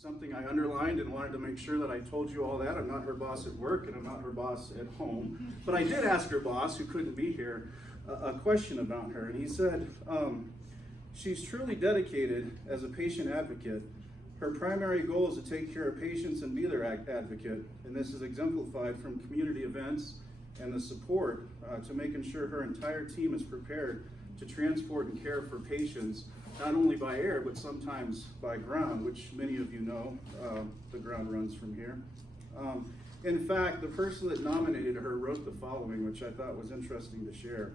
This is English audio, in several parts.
Something I underlined and wanted to make sure that I told you all that. I'm not her boss at work and I'm not her boss at home. But I did ask her boss, who couldn't be here, a question about her. And he said, she's truly dedicated as a patient advocate. Her primary goal is to take care of patients and be their advocate. And this is exemplified from community events and the support to making sure her entire team is prepared to transport and care for patients, not only by air, but sometimes by ground, which many of you know, the ground runs from here. In fact, the person that nominated her wrote the following, which I thought was interesting to share.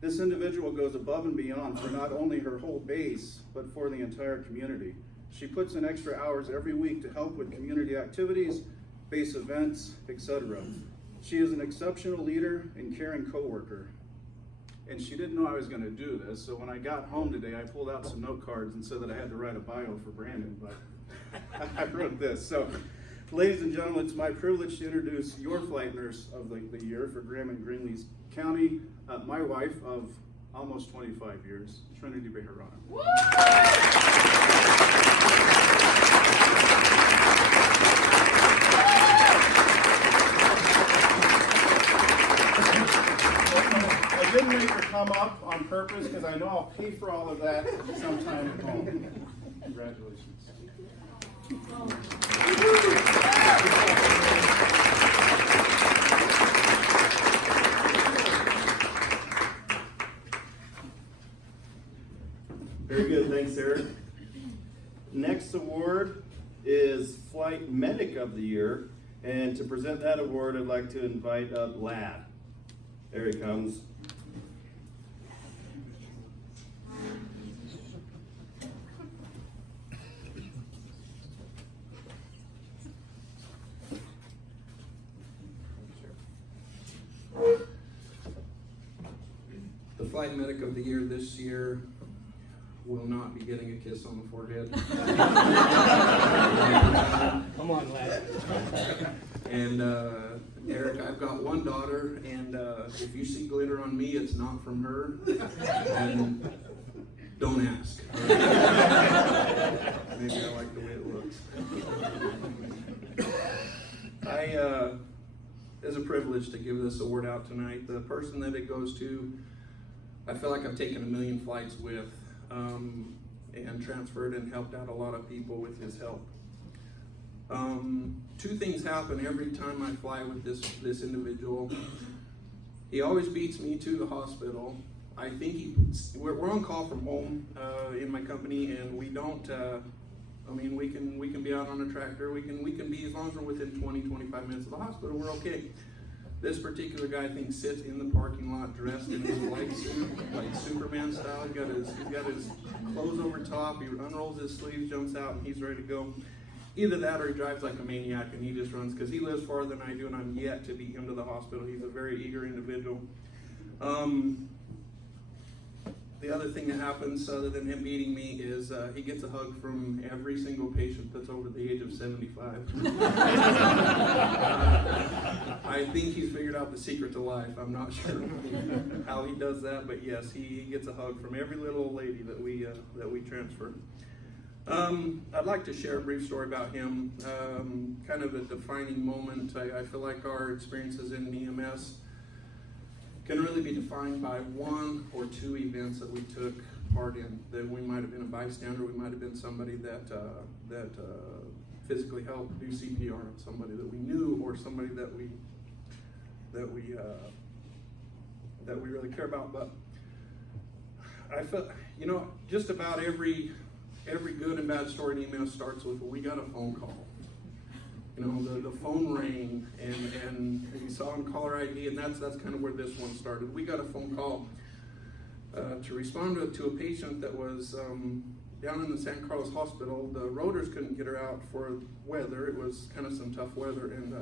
This individual goes above and beyond for not only her whole base, but for the entire community. She puts in extra hours every week to help with community activities, base events, etc. She is an exceptional leader and caring coworker. And she didn't know I was going to do this, so when I got home today, I pulled out some note cards and said that I had to write a bio for Brandon, but I wrote this. So, ladies and gentlemen, it's my privilege to introduce your flight nurse of the year for Graham and Greenlee County, my wife of almost 25 years, Trinity Bejarano. I didn't make her come up on purpose because I know I'll pay for all of that sometime at home. Congratulations. Very good, thanks, Eric. Next award is Flight Medic of the Year, and to present that award, I'd like to invite up Lad. There he comes. The Flight Medic of the Year this year will not be getting a kiss on the forehead. Come on, lad. And Eric, I've got one daughter, and if you see glitter on me, it's not from her. And don't ask. Maybe I like the way it looks. It's a privilege to give this award out tonight. The person that it goes to, I feel like I've taken 1 million flights with, and transferred and helped out a lot of people with his help. Two things happen every time I fly with this individual. He always beats me to the hospital. I think we're on call from home in my company, and we don't. We can be out on a tractor. We can be, as long as we're within 20-25 minutes of the hospital, we're okay. This particular guy, I think, sits in the parking lot dressed in his light suit, like Superman style. He's got his clothes over top. He unrolls his sleeves, jumps out, and he's ready to go. Either that or he drives like a maniac and he just runs, because he lives farther than I do, and I'm yet to beat him to the hospital. He's a very eager individual. The other thing that happens, other than him beating me, is he gets a hug from every single patient that's over the age of 75. I think he's figured out the secret to life. I'm not sure how he does that, but yes, he gets a hug from every little old lady that we transfer. I'd like to share a brief story about him, kind of a defining moment. I feel like our experiences in EMS can really be defined by 1 or 2 events that we took part in. That we might have been a bystander, we might have been somebody that physically helped do CPR on somebody that we knew, or somebody that we really care about. But I felt, just about every good and bad story in EMS starts with, we got a phone call. The phone rang, and we saw on caller ID, and that's kind of where this one started. We got a phone call to respond to a patient that was down in the San Carlos hospital. The rotors couldn't get her out for weather. It was kind of some tough weather, and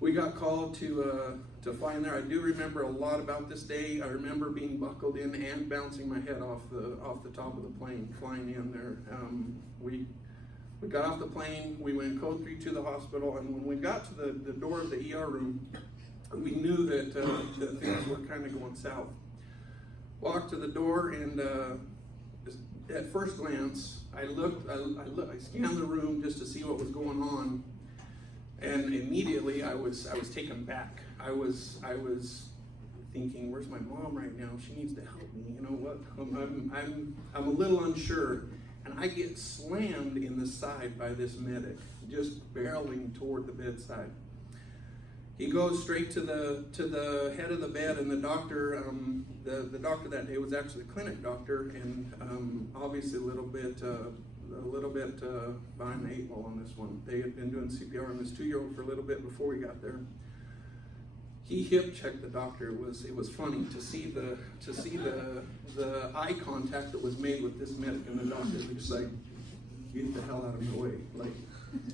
we got called to fly in there. I do remember a lot about this day. I remember being buckled in and bouncing my head off the top of the plane, flying in there. We got off the plane, we went code 3 to the hospital, and when we got to the door of the ER room, we knew that things were kind of going south. Walked to the door, and at first glance, I scanned the room just to see what was going on, and immediately I was taken back. I was thinking, where's my mom right now? She needs to help me. You know what? I'm a little unsure, and I get slammed in the side by this medic, just barreling toward the bedside. He goes straight to the head of the bed, and the doctor, the doctor that day was actually a clinic doctor, and obviously a little bit behind the 8 ball on this one. They had been doing CPR on this 2-year-old for a little bit before we got there. He hip checked the doctor. It was funny to see the eye contact that was made with this medic and the doctor. He was just like, get the hell out of my way! Like,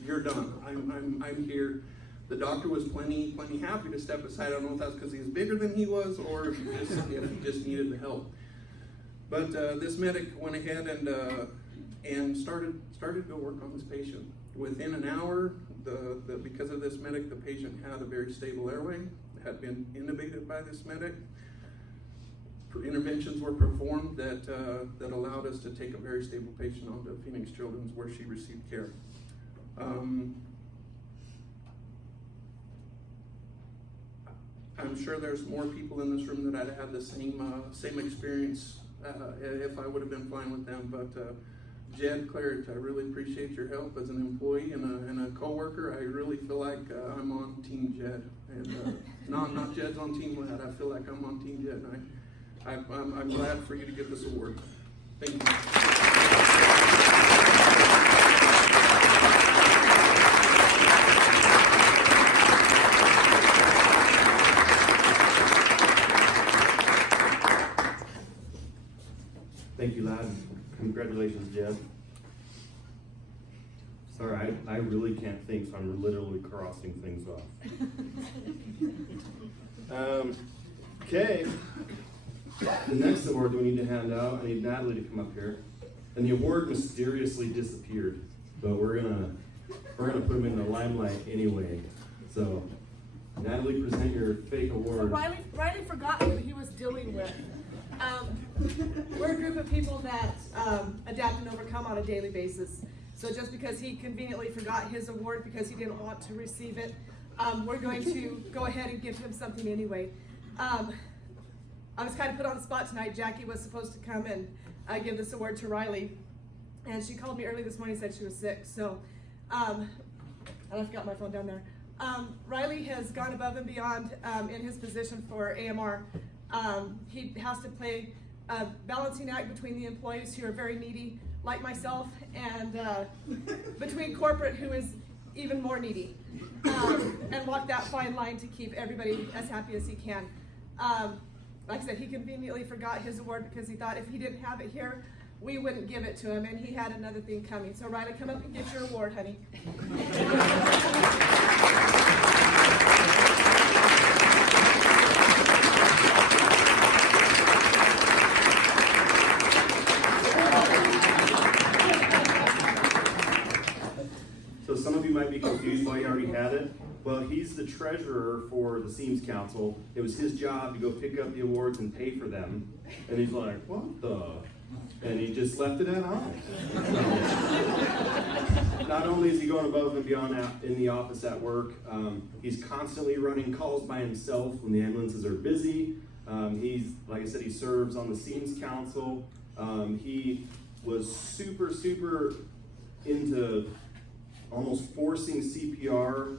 you're done. I'm here. The doctor was plenty happy to step aside. I don't know if that's because he was bigger than he was, or if he just needed the help. But this medic went ahead and started to work on this patient. Within an hour, because of this medic, the patient had a very stable airway, had been intubated by this medic. Interventions were performed that allowed us to take a very stable patient onto Phoenix Children's, where she received care. I'm sure there's more people in this room that I'd had the same experience if I would have been flying with them. But Jed Claret, I really appreciate your help as an employee and a coworker. I really feel like I'm on Team Jed, and not Jed's on Team Lad. I feel like I'm on Team Jed, and I'm glad for you to get this award. Thank you. Thank you, lad. Congratulations, Jed. Sorry, I really can't think, so I'm literally crossing things off. Okay. The next award that we need to hand out, I need Natalie to come up here. And the award mysteriously disappeared, but we're gonna put him in the limelight anyway. So, Natalie, present your fake award. Riley forgot who he was dealing with. We're a group of people that adapt and overcome on a daily basis. So just because he conveniently forgot his award because he didn't want to receive it, we're going to go ahead and give him something anyway. I was kind of put on the spot tonight. Jackie was supposed to come and give this award to Riley, and she called me early this morning and said she was sick. So, and I forgot my phone down there. Riley has gone above and beyond in his position for AMR. He has to play a balancing act between the employees who are very needy, like myself, and between corporate, who is even more needy, and walk that fine line to keep everybody as happy as he can. Like I said, he conveniently forgot his award because he thought if he didn't have it here, we wouldn't give it to him, and he had another thing coming. So Riley, come up and get your award, honey. So some of you might be confused why he already had it. Well, he's the treasurer for the Seams Council. It was his job to go pick up the awards and pay for them. And he's like, what the? And he just left it at home. Not only is he going above and beyond in the office at work, he's constantly running calls by himself when the ambulances are busy. He's, like I said, he serves on the Seams Council. He was super into almost forcing CPR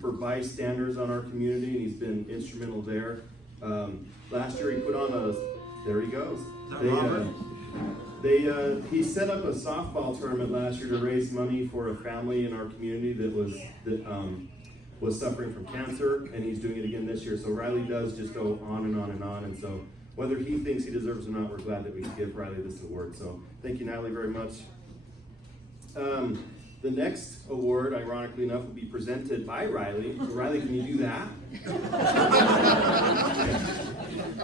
for bystanders on our community, and he's been instrumental there. Last year he put on there he goes. He set up a softball tournament last year to raise money for a family in our community that was suffering from cancer, and he's doing it again this year. So Riley does just go on and on and on, and so whether he thinks he deserves it or not, we're glad that we can give Riley this award. So thank you, Natalie, very much. The next award, ironically enough, will be presented by Riley. So Riley, can you do that?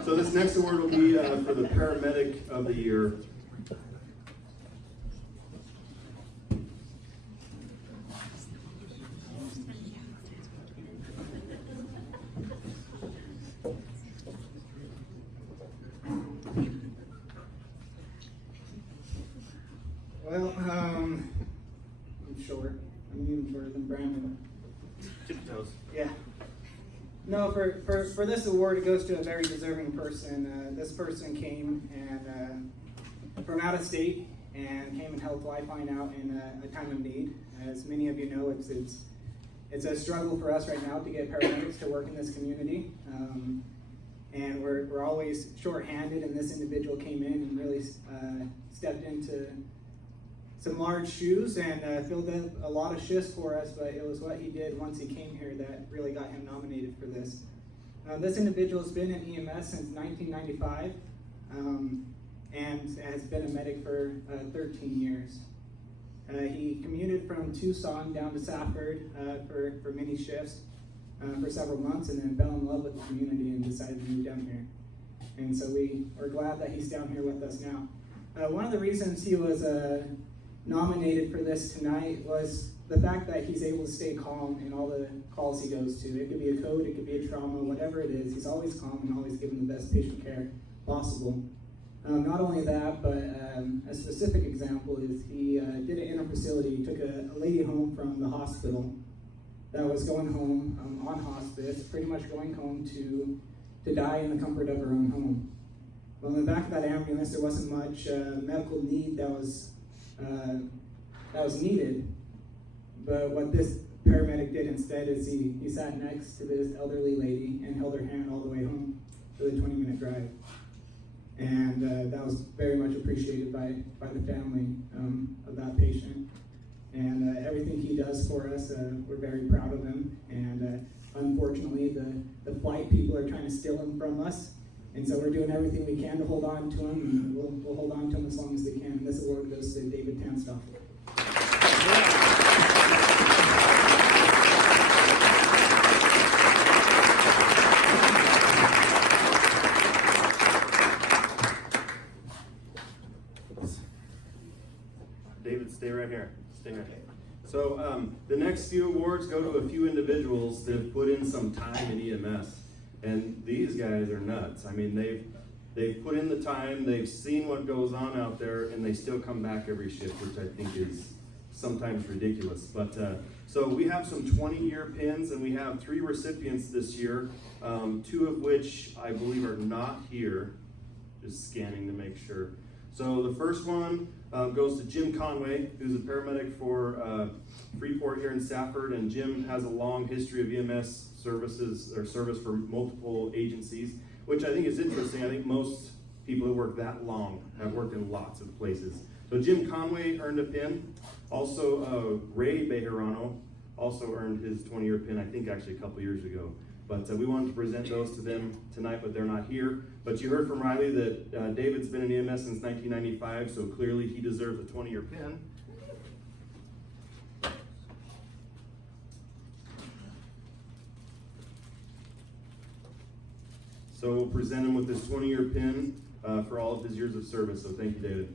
So this next award will be for the Paramedic of the Year. word than Brandon. Tiptoes. Yeah. No, for this award, it goes to a very deserving person. This person came and from out of state and came and helped Lifeline out in a time of need. As many of you know, it's a struggle for us right now to get paramedics to work in this community. And we're always short-handed, and this individual came in and really stepped into some large shoes and filled up a lot of shifts for us, but it was what he did once he came here that really got him nominated for this. This individual has been in EMS since 1995 and has been a medic for 13 years. He commuted from Tucson down to Safford for many shifts for several months, and then fell in love with the community and decided to move down here. And so we're glad that he's down here with us now. One of the reasons he was nominated for this tonight was the fact that he's able to stay calm in all the calls he goes to. It could be a code, it could be a trauma, whatever it is, he's always calm and always giving the best patient care possible. Not only that, but a specific example is he did it in a facility. He took a lady home from the hospital that was going home on hospice, pretty much going home to die in the comfort of her own home. Well, in the back of that ambulance, there wasn't much medical need that was needed. But what this paramedic did instead is he sat next to this elderly lady and held her hand all the way home for the 20-minute drive. And that was very much appreciated by the family of that patient. And everything he does for us, we're very proud of him. And unfortunately, the flight people are trying to steal him from us. And so we're doing everything we can to hold on to him, and we'll hold on to him as long as we can. And this award goes to David Tanstoff. David, stay right here. Stay right here. So the next few awards go to a few individuals that have put in some time in EMS. And these guys are nuts. I mean, they've put in the time, they've seen what goes on out there, and they still come back every shift, which I think is sometimes ridiculous. But so we have some 20-year pins, and we have 3 recipients this year, 2 of which I believe are not here. Just scanning to make sure. So the first one goes to Jim Conway, who's a paramedic for Freeport here in Safford, and Jim has a long history of EMS services or service for multiple agencies, which I think is interesting. I think most people who work that long have worked in lots of places. So Jim Conway earned a pin. Also, Ray Bejarano also earned his 20-year pin, I think actually a couple years ago. But we wanted to present those to them tonight, but they're not here. But you heard from Riley that David's been in EMS since 1995, so clearly he deserves a 20-year pin. So we'll present him with this 20-year pin for all of his years of service. So thank you, David.